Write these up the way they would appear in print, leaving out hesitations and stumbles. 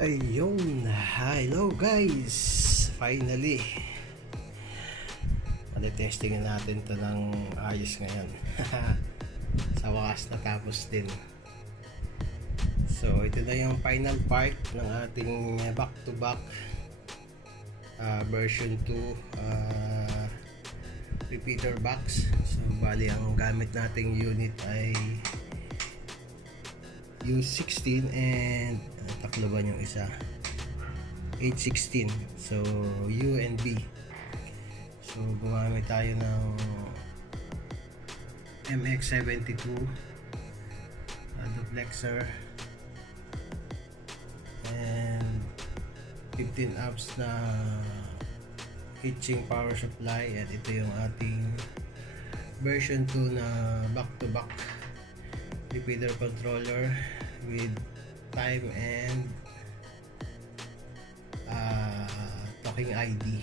Ayun, hello guys. Finally testingin natin to ng ayos ngayon. Sa wakas natapos din. So ito na yung final part ng ating back to back version 2 repeater box. So bali ang gamit nating unit ay U16 and tatlo ba yung isa, 816. So U and B. So gumamit tayo ng MX72 duplexer and 15 amps na heatsink power supply, at ito yung ating version 2 na back to back repeater controller with time and talking ID.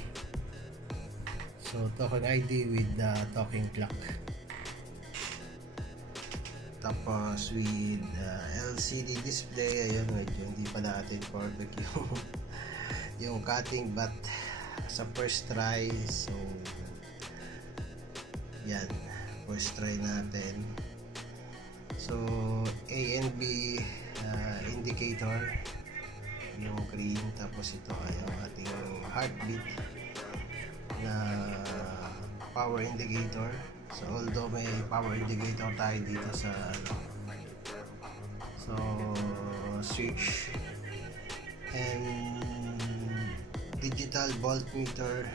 So talking ID with the talking clock, tapos with LCD display. Ayun, medyo hindi pa natin perfect yung cutting, but sa first try, so yan, first try natin. So A and B indicator yung green, tapos ito ay ang ating heartbeat na power indicator. So although may power indicator tayo dito sa so switch and digital voltmeter,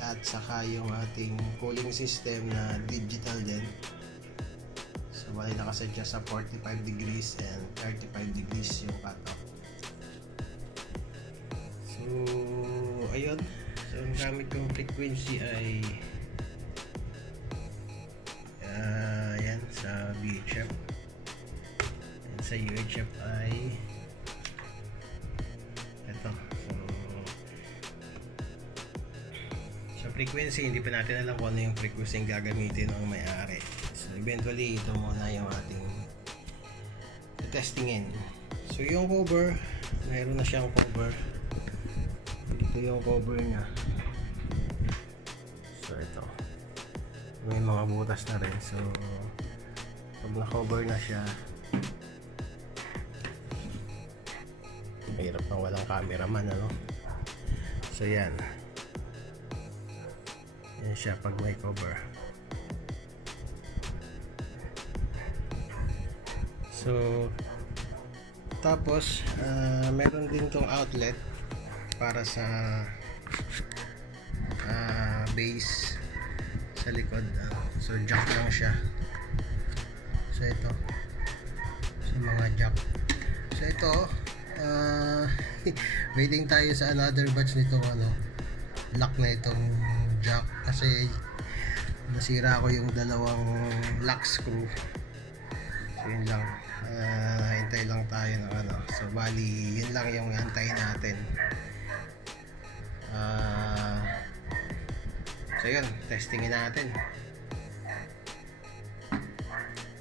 at saka yung ating cooling system na digital din. So bali nakasadya sa 45 degrees and 35 degrees yung cutoff. So ayun, so ang gamit kong frequency ay yan sa VHF, and sa UHF ay ito. So frequency, hindi pa natin alam kung ano yung frequency yung gagamitin ng may-ari. So eventually ito muna yung ating testingin. So yung cover, mayroon na siyang cover. Ito yung cover niya. So ito, may mga butas na rin. So pag na-cover na siya, mahirap na walang cameraman, ano? So yan siya pag may cover. So tapos meron din tong outlet para sa base sa likod. So jack lang siya. So ito, so mga jack. So ito waiting tayo sa another batch nitong lock na itong jack, kasi nasira ko yung dalawang lock screw. So yun lang, hintay lang tayo ng so bali yun lang yung antayin natin. So yun, testingin natin.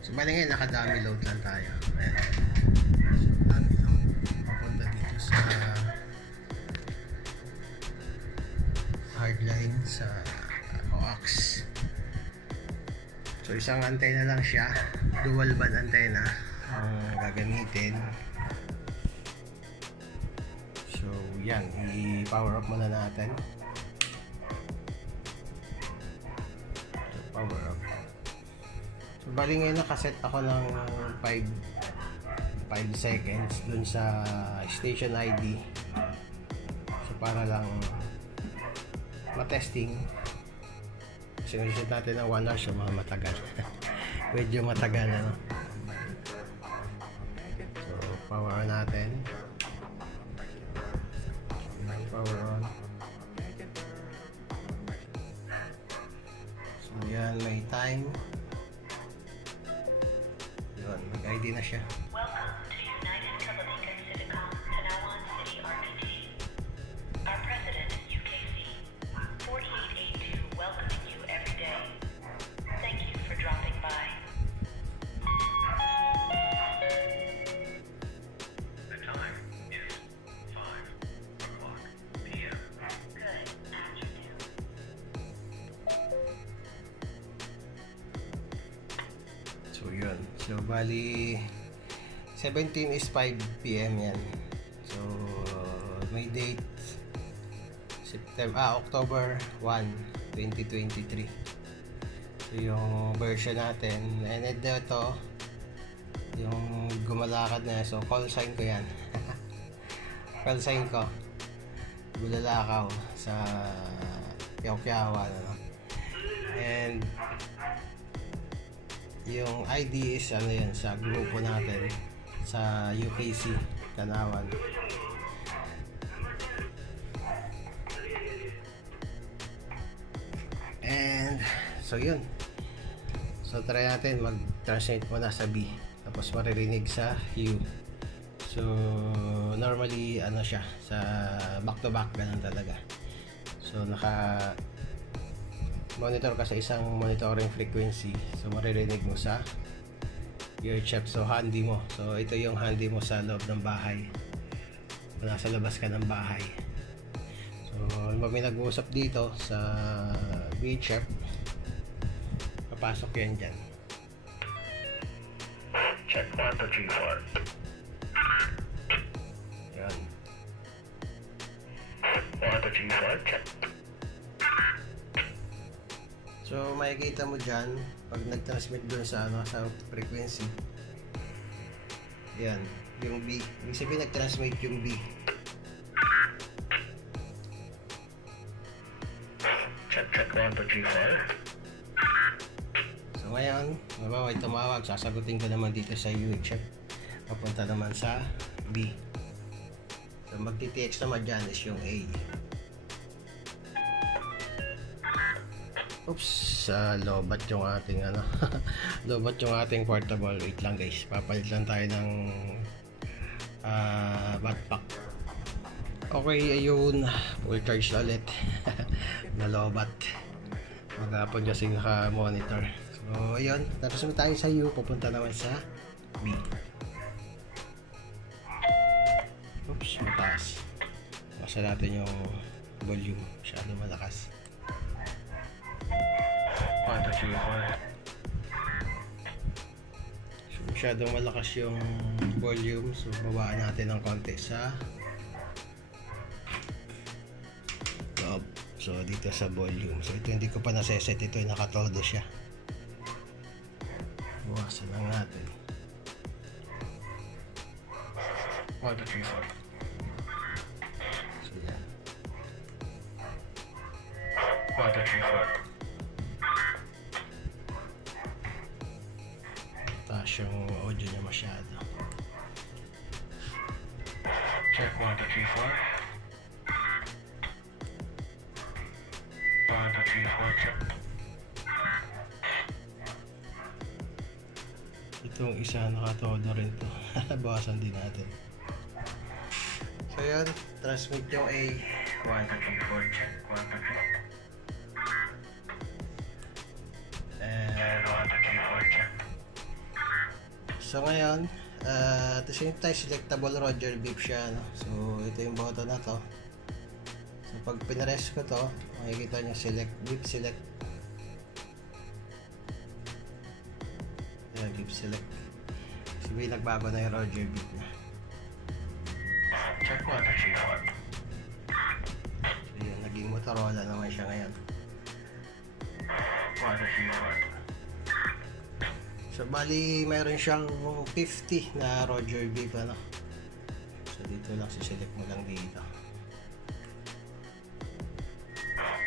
So bali ngayon nakadami load lang tayo. Ayan. So dami load papunta dito sa hardline sa coax. So isang antena lang siya, dual band antena ang gagamitin. So yan, i-power up muna natin. So power up. So bali ngayon nakaset ako ng 5 seconds dun sa station ID. So para lang matesting. Sinuset natin ng 1 hour, so mga matagal. Medyo matagal, ano? So power on natin. Power on. So yan, may time. Yun, mag-ID na siya. time. So bali 17 is 5 PM yan. So may date October 1, 2023. So yung version natin, and ito yung gumalakad na, so call sign ko yan. Call sign ko gulalakaw sa Kiyaw-Kiyawan, ano? And yung ID is ano yan, sa grupo natin sa UKC Tanawan. And so yun, so try natin mag-translate muna sa B, tapos maririnig sa U. So normally ano siya, sa back to back ganun talaga. So naka monitor ka sa isang monitoring frequency, so maririnig mo sa ear chip, so handy mo. So ito yung handy mo sa loob ng bahay, kung nasa labas ka ng bahay. So pag may nag-uusap dito sa ear chip, papasok yan dyan. Check 1 to 3 4. Yan. 1 to 3 4, check. So makikita mo dyan pag nag-transmit dun sa ano, sa frequency, yan yung B, ibig sabihin nag-transmit yung B. Check 1 to 3 4. So ngayon, may tumawag, sasagutin ko naman dito sa UHF, papunta naman sa B. So magti-TX naman dyan is yung A. Oops, lobat yung ating ano lobat yung ating portable. Wait lang guys, papalit lang tayo ng backpack. Okay, ayun, full charge ulit. Nalobat maghapon kasi naka-monitor. So ayun, tapos naman tayo sa U, pupunta naman sa B. Oops, mataas. Basta natin yung volume, masyado malakas. 1 to 3 4. So masyadong malakas yung volume, so babaan natin ng konti sa loob. So dito sa volume, so ito hindi ko pa naseset, ito yung nakatodo siya. Buwasan lang natin. 1 to 3 4. So yan. 1 to 3 4. Taas yung audio niya masyado. Check 1 to 3 4. 1 to 3 4, check. Itong isa nakatodo rin to. Bawasan din natin. So yan, transmit yung A. 1 to 3 4, check. 1 to 3. And 1 to 3 4, check. so ngayon, at the same time, selectable Roger beep siya, no? So ito yung button na to. So pag pinares ko to, makikita nyo select, beep select. Ayan, beep select. Sabihin nagbago na yung Roger beep na. Check 1 to 3 4. So yun, naging Motorola naman siya ngayon. 1 to 3 4. So bali mayroon siyang 50 na Roger beep, ano. So dito lang, siselect mo lang dito.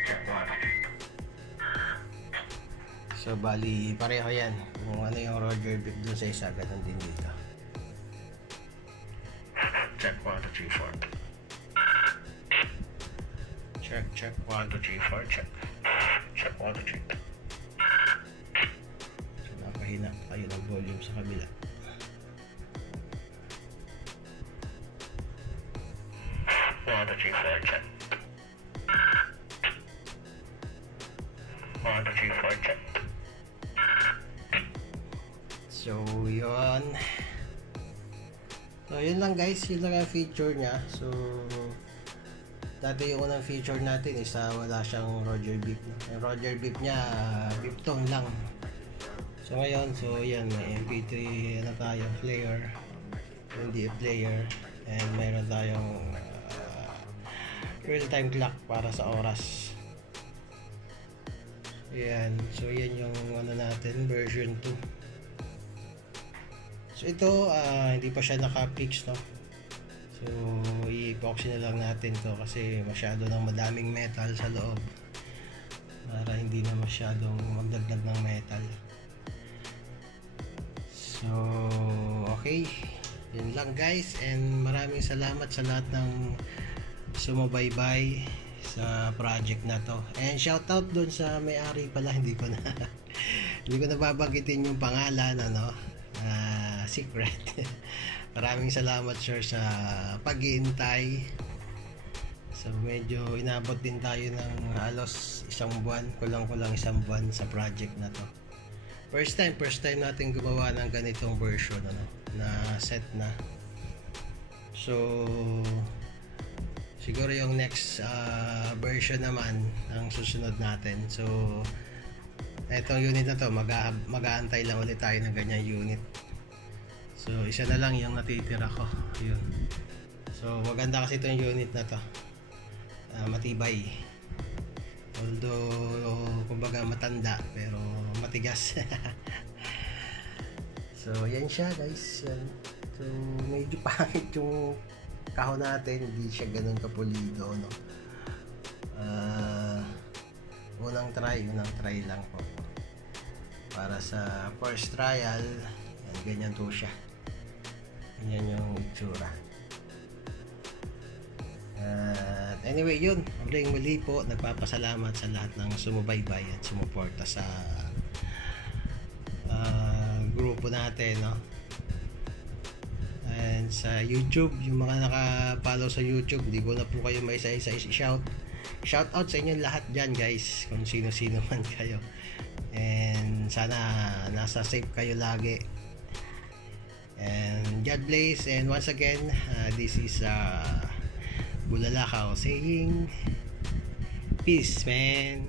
Check 1. So bali pareho yan, kung ano yung Roger beep dun sa isa, ganun din dito. Check 1 to 3 4. Check 1 to 3 4, check. Check 1 to 3. So napahina tayo ng volume sa kabila. 1 to 3 4, check. 1 to 3 4, check. So yun. So yun lang guys, yun lang ang feature niya. So dati yung unang feature natin is wala siyang Roger beep. Yung Roger beep niya, beep tone lang. So ngayon, so yan, may MP3 na tayo, player, hindi player, and mayroon tayong real-time clock para sa oras. Yan, so yan yung ano natin, version 2. So ito, hindi pa siya naka-fix, no? So i-epoxy na lang natin to kasi masyado ng madaming metal sa loob para hindi na masyadong magdagdag ng metal. So okay, yun lang guys, and maraming salamat sa lahat ng sumubaybay sa project na to, and shoutout dun sa may-ari pala, hindi ko na babanggitin yung pangalan, ano, secret. Maraming salamat sir sa pag-iintay. So medyo inabot din tayo ng halos isang buwan, kulang-kulang isang buwan sa project na to. First time natin gumawa ng ganitong version, ano, na set na. So siguro yung next version naman ang susunod natin. So etong unit na to, mag-aantay lang ulit tayo ng ganyan unit. So isa na lang yung natitira ko, yun. So maganda kasi itong unit na to, matibay, although kumbaga matanda pero matigas. So yan siya guys, yan. So medyo pangit yung kahon natin, hindi siya ganun kapulido, no? Unang try lang po para sa first trial. Yan, ganyan to siya, ganyan yung itsura. Anyway, yun, muli po nagpapasalamat sa lahat ng sumubaybay at sumuporta sa grupo natin, no? And sa YouTube, yung mga naka-follow sa YouTube, hindi ko na po kayo may isa-isa shout out sa inyo lahat dyan guys, kung sino-sino man kayo, and sana nasa safe kayo lagi, and God bless. And once again, this is Bulalakaw saying peace, man.